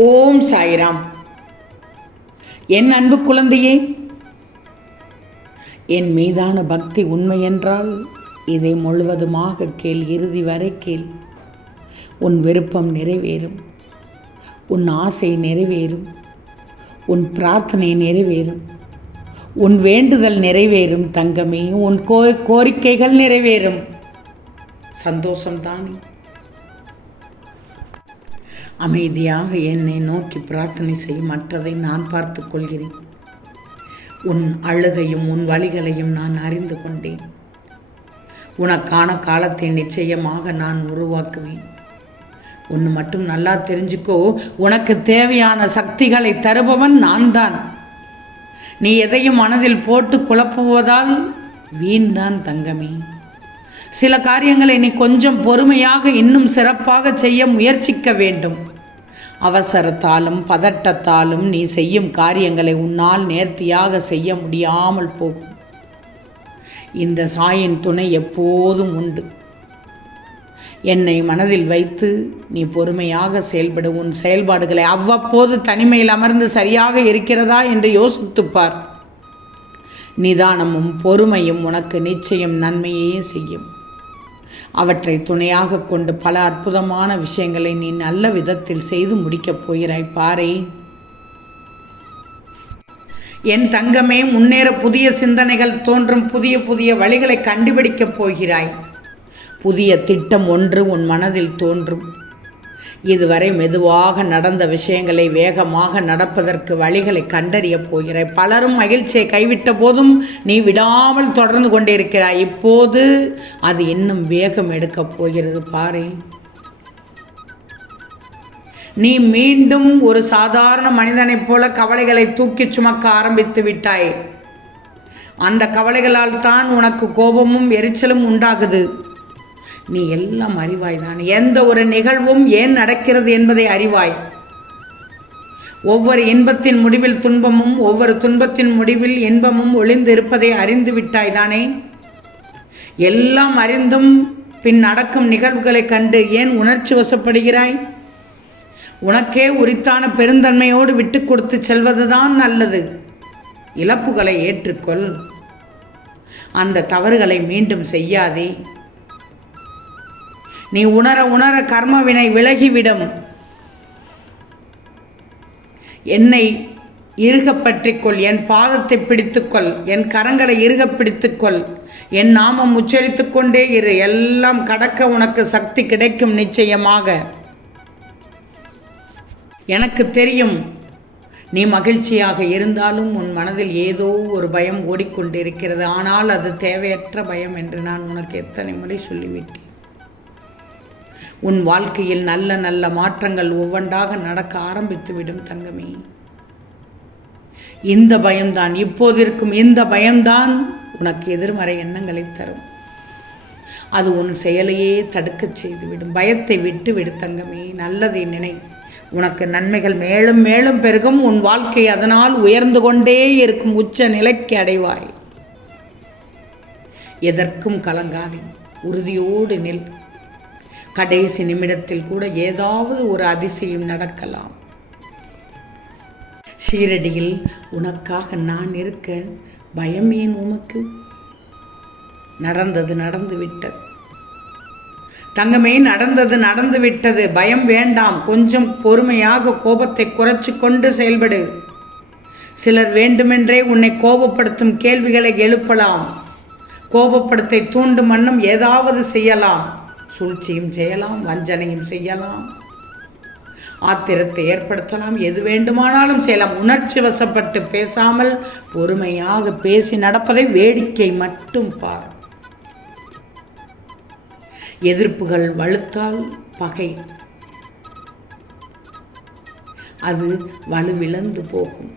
ஓம் சாய்ராம். என் அன்பு குழந்தையே என் மீதான பக்தி உண்மை என்றால் இதை முழுவதுமாக கேள் இறுதி வரை கேள். உன் விருப்பம் நிறைவேறும் உன் ஆசை நிறைவேறும் உன் பிரார்த்தனை நிறைவேறும் உன் வேண்டுதல் நிறைவேறும் தங்கமே உன் கோ கோரிக்கைகள் நிறைவேறும். சந்தோஷம்தானே. அமைதியாக என்னை நோக்கி பிரார்த்தனை செய் மற்றதை நான் பார்த்து கொள்கிறேன். உன் அழுகையும் உன் வழிகளையும் நான் அறிந்து கொண்டேன். உனக்கான காலத்தை நிச்சயமாக நான் உருவாக்குவேன். ஒன்று மட்டும் நல்லா தெரிஞ்சுக்கோ உனக்கு தேவையான சக்திகளை தருபவன் நான் தான் நீ எதையும் மனதில் போட்டு குழப்புவதால் வீண்தான் தங்கமே. சில காரியங்களை நீ கொஞ்சம் பொறுமையாக இன்னும் சிறப்பாக செய்ய முயற்சிக்க வேண்டும். அவசரத்தாலும் பதட்டத்தாலும் நீ செய்யும் காரியங்களை உன்னால் நேர்த்தியாக செய்ய முடியாமல் போகும். இந்த சாயின் துணை எப்போதும் உண்டு. என்னை மனதில் வைத்து நீ பொறுமையாக செயல்படு. உன் செயல்பாடுகளை அவ்வப்போது தனிமையில் அமர்ந்து சரியாக இருக்கிறதா என்று யோசித்துப்பார். நிதானமும் பொறுமையும் உனக்கு நிச்சயம் நன்மையே செய்யும். அவற்றை துணையாக கொண்டு பல அற்புதமான விஷயங்களை நீ நல்ல விதத்தில் செய்து முடிக்கப் போகிறாய் பாரே. என் தங்கமே முன்னேற புதிய சிந்தனைகள் தோன்றும் புதிய புதிய வழிகளை கண்டுபிடிக்கப் போகிறாய். புதிய திட்டம் ஒன்று உன் மனதில் தோன்றும். இதுவரை மெதுவாக நடந்த விஷயங்களை வேகமாக நடப்பதற்கு வழிகளை கண்டறியப் போகிறாய் பலரும் மகிழ்ச்சியை கைவிட்ட போதும் நீ விடாமல் தொடர்ந்து கொண்டிருக்கிறாய். இப்போது அது இன்னும் வேகம் எடுக்கப் போகிறது. பாரு. நீ மீண்டும் ஒரு சாதாரண மனிதனைப் போல கவலைகளை தூக்கிச் சுமக்க ஆரம்பித்து விட்டாய். அந்த கவலைகளால் தான் உனக்கு கோபமும் எரிச்சலும் உண்டாகுது. நீ எல்லாம் அறிவாய் தான். எந்த ஒரு நிகழ்வும் ஏன் நடக்கிறது என்பதை அறிவாய். ஒவ்வொரு இன்பத்தின் முடிவில் துன்பமும் ஒவ்வொரு துன்பத்தின் முடிவில் இன்பமும் ஒளிந்து இருப்பதை அறிந்து விட்டாய் தானே? எல்லாம் அறிந்தும் பின் நடக்கும் நிகழ்வுகளைக் கண்டு ஏன் உணர்ச்சி வசப்படுகிறாய்? உனக்கே உரித்தான பெருந்தன்மையோடு விட்டு கொடுத்து செல்வதுதான் நல்லது. இழப்புகளை ஏற்றுக்கொள். அந்த தவறுகளை மீண்டும் செய்யாதே. நீ உணர உணர கர்மவினை விலகிவிடும். என்னை இறுக பற்றிக்கொள் என் பாதத்தை பிடித்துக்கொள் என் கரங்களை இறுக பிடித்துக்கொள் என் நாமம் உச்சரித்து கொண்டே இரு எல்லாம் கடக்க உனக்கு சக்தி கிடைக்கும் நிச்சயமாக. எனக்கு தெரியும் நீ மகிழ்ச்சியாக இருந்தாலும் உன் மனதில் ஏதோ ஒரு பயம் ஓடிக்கொண்டிருக்கிறது ஆனால் அது தேவையற்ற பயம் என்று நான் உனக்கு எத்தனை முறை சொல்லிவிட்டேன். உன் வாழ்க்கையில் நல்ல நல்ல மாற்றங்கள் ஒவ்வொன்றாக நடக்க ஆரம்பித்துவிடும் தங்கமே. இந்த பயம்தான் இப்போது இருக்கும் இந்த பயம்தான் உனக்கு எதிர்மறை எண்ணங்களை தரும். அது உன் செயலையே தடுக்கச் செய்துவிடும். பயத்தை விட்டு விடு தங்கமே நல்லதை நினை. உனக்கு நன்மைகள் மேலும் மேலும் பெருகும். உன் வாழ்க்கை அதனால் உயர்ந்து கொண்டே இருக்கும். உச்ச நிலைக்கு அடைவாய். எதற்கும் கலங்காதே. உறுதியோடு நில். கடைசி நிமிடத்தில் கூட ஏதாவது ஒரு அதிசயம் நடக்கலாம். ஷீரடியில் உனக்காக நான் இருக்க பயம் ஏன் உமக்கு? நடந்தது நடந்து விட்டது தங்கமே நடந்தது நடந்து விட்டது பயம் வேண்டாம். கொஞ்சம் பொறுமையாக கோபத்தை குறைச்சு கொண்டு செயல்படு. சிலர் வேண்டுமென்றே உன்னை கோபப்படுத்தும் கேள்விகளை எழுப்பலாம். கோபப்படுத்தை தூண்டும் வண்ணம் ஏதாவது செய்யலாம். சூழ்ச்சியும் செய்யலாம் வஞ்சனையும் செய்யலாம். ஆத்திரத்தை ஏற்படுத்தலாம். எது வேண்டுமானாலும் செய்யலாம். உணர்ச்சி வசப்பட்டு பேசாமல் பொறுமையாக பேசி நடப்பதை வேடிக்கை மட்டும் பார். எதிர்ப்புகள் வலுத்தால் பகை. அது வலுவிழந்து போகும்.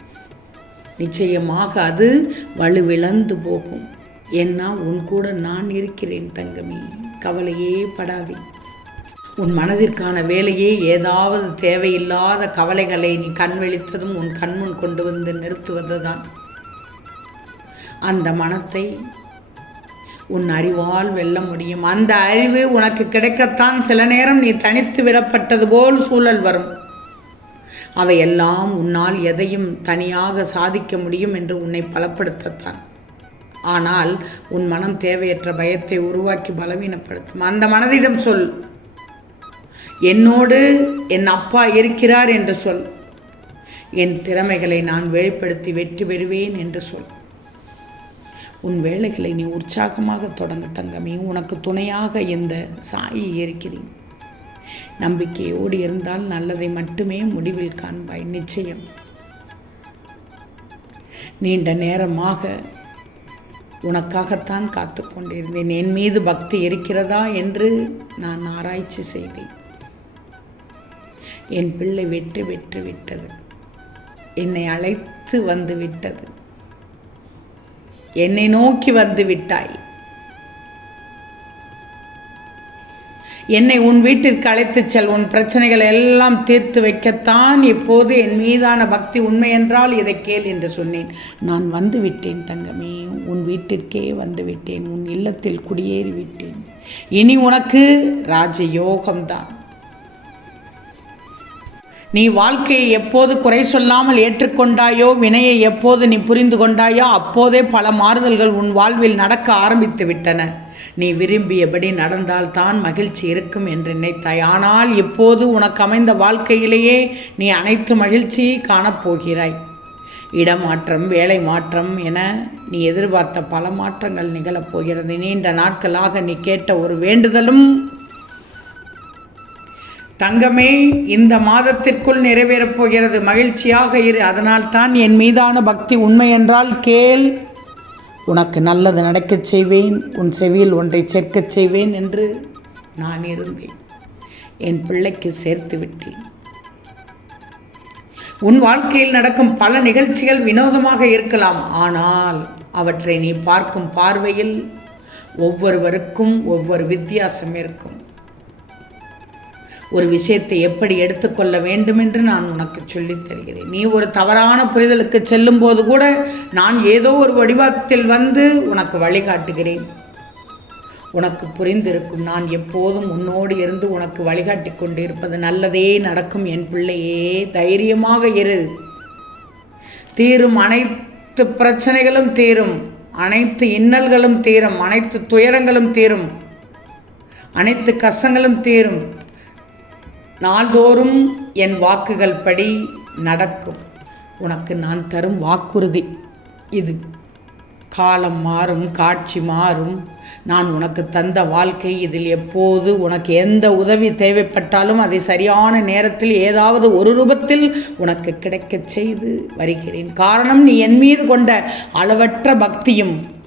நிச்சயமாக அது வலுவிழந்து போகும். ஏன்னா உன் கூட நான் இருக்கிறேன் தங்கமே. கவலையே படாதே. உன் மனதிற்கான வேலையே ஏதாவது தேவையில்லாத கவலைகளை நீ கண் விழித்ததும் உன் கண்முன் கொண்டு வந்து நிறுத்துவதுதான். அந்த மனத்தை உன் அறிவால் வெல்ல முடியும். அந்த அறிவு உனக்கு கிடைக்கத்தான் சில நேரம் நீ தனித்து விடப்பட்டது போல் சூழல் வரும். அவையெல்லாம் உன்னால் எதையும் தனியாக சாதிக்க முடியும் என்று உன்னை பலப்படுத்தத்தான். ஆனால் உன் மனம் தேவையற்ற பயத்தை உருவாக்கி பலவீனப்படுத்தும். அந்த மனதிடம் சொல். என்னோடு என் அப்பா இருக்கிறார் என்று சொல். என் திறமைகளை நான் வெளிப்படுத்தி வெற்றி பெறுவேன் என்று சொல். உன் வேலைகளை நீ உற்சாகமாக தொடங்க தங்கமே. உனக்கு துணையாக இந்த சாயி இருக்கிறேன். நம்பிக்கையோடு இருந்தால் நல்லதை மட்டுமே முடிவில் காண்பாய். நிச்சயம். நீண்ட நேரமாக உனக்காகத்தான் காத்து கொண்டிருந்தேன். என் மீது பக்தி இருக்கிறதா என்று நான் ஆராய்ச்சி செய்தேன். என் பிள்ளை வெற்றி வெற்றி விட்டது. என்னை அழைத்து வந்து விட்டது. என்னை நோக்கி வந்து விட்டாய். என்னை உன் வீட்டிற்கு அழைத்துச் செல். உன் பிரச்சனைகள் எல்லாம் தீர்த்து வைக்கத்தான் இப்போது என் மீதான பக்தி உண்மை என்றால் இதை கேள் என்று சொன்னேன். நான் வந்து விட்டேன் தங்கமே. உன் வீட்டிற்கே வந்து விட்டேன் உன் இல்லத்தில் குடியேறி விட்டேன் இனி உனக்கு ராஜயோகம்தான். நீ வாழ்க்கையை எப்போது குறை சொல்லாமல் ஏற்றுக்கொண்டாயோ வினையை எப்போது நீ புரிந்து கொண்டாயோ அப்போதே பல மாறுதல்கள் உன் வாழ்வில் நடக்க ஆரம்பித்து விட்டன. நீ விரும்பியபடி நடந்தால் தான் மகிழ்ச்சி இருக்கும் என்று நினைத்தாய். ஆனால் இப்போது உனக்கு அமைந்த வாழ்க்கையிலேயே நீ அனைத்து மகிழ்ச்சியை காணப்போகிறாய் இடமாற்றம் வேலை மாற்றம் என நீ எதிர்பார்த்த பல மாற்றங்கள் நிகழப்போகிறது நீண்ட நாட்களாக நீ கேட்ட ஒரு வேண்டுதலும் தங்கமே இந்த மாதத்திற்குள் நிறைவேறப் போகிறது. மகிழ்ச்சியாக இரு. அதனால் தான் என் மீதான பக்தி உண்மை என்றால் கேள். உனக்கு நல்லது நடக்கச் செய்வேன் உன் செவியில் ஒன்றை சேர்க்கச் செய்வேன் என்று நான் இருந்தேன். என் பிள்ளைக்கு சேர்த்து விட்டேன். உன் வாழ்க்கையில் நடக்கும் பல நிகழ்ச்சிகள் வினோதமாக இருக்கலாம். ஆனால் அவற்றை நீ பார்க்கும் பார்வையில் ஒவ்வொருவருக்கும் ஒவ்வொரு வித்தியாசம் இருக்கும். ஒரு விஷயத்தை எப்படி எடுத்துக்கொள்ள வேண்டும் என்று நான் உனக்கு சொல்லித் தருகிறேன். நீ ஒரு தவறான புரிதலுக்கு செல்லும் போது கூட நான் ஏதோ ஒரு வடிவத்தில் வந்து உனக்கு வழிகாட்டுகிறேன். உனக்கு புரிந்திருக்கும் நான் எப்போதும் உன்னோடு இருந்து உனக்கு வழிகாட்டி கொண்டு இருப்பது நல்லதே நடக்கும் என் பிள்ளையே தைரியமாக இரு. தீரும் அனைத்து பிரச்சனைகளும் தீரும் அனைத்து இன்னல்களும் தீரும் அனைத்து துயரங்களும் தீரும் அனைத்து கஷ்டங்களும் தீரும். நாள்தோறும் என் வாக்குகள் படி நடக்கும். உனக்கு நான் தரும் வாக்குறுதி இது. காலம் மாறும் காட்சி மாறும். நான் உனக்கு தந்த வாழ்க்கை இதில் எப்போது உனக்கு எந்த உதவி தேவைப்பட்டாலும் அதை சரியான நேரத்தில் ஏதாவது ஒரு ரூபத்தில் உனக்கு கிடைக்கச் செய்து வருகிறேன். காரணம் நீ என் மீது கொண்ட அளவற்ற பக்தியும்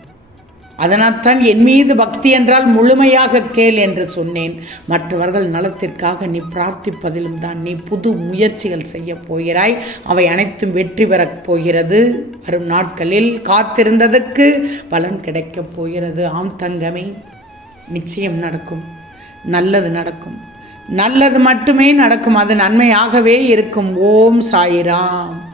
அதனால்தான் என் மீது பக்தி என்றால் முழுமையாக கேள் என்று சொன்னேன். மற்றவர்கள் நலத்திற்காக நீ பிரார்த்திப்பதிலும் தான் நீ புது முயற்சிகள் செய்ய போகிறாய். அவை அனைத்தும் வெற்றி பெறப் போகிறது. வரும் நாட்களில் காத்திருந்ததுக்கு பலன் கிடைக்கப் போகிறது. ஆம் தங்கமே நிச்சயம் நடக்கும். நல்லது நடக்கும். நல்லது மட்டுமே நடக்கும். அது நன்மையாகவே இருக்கும். ஓம் சாயிராம்.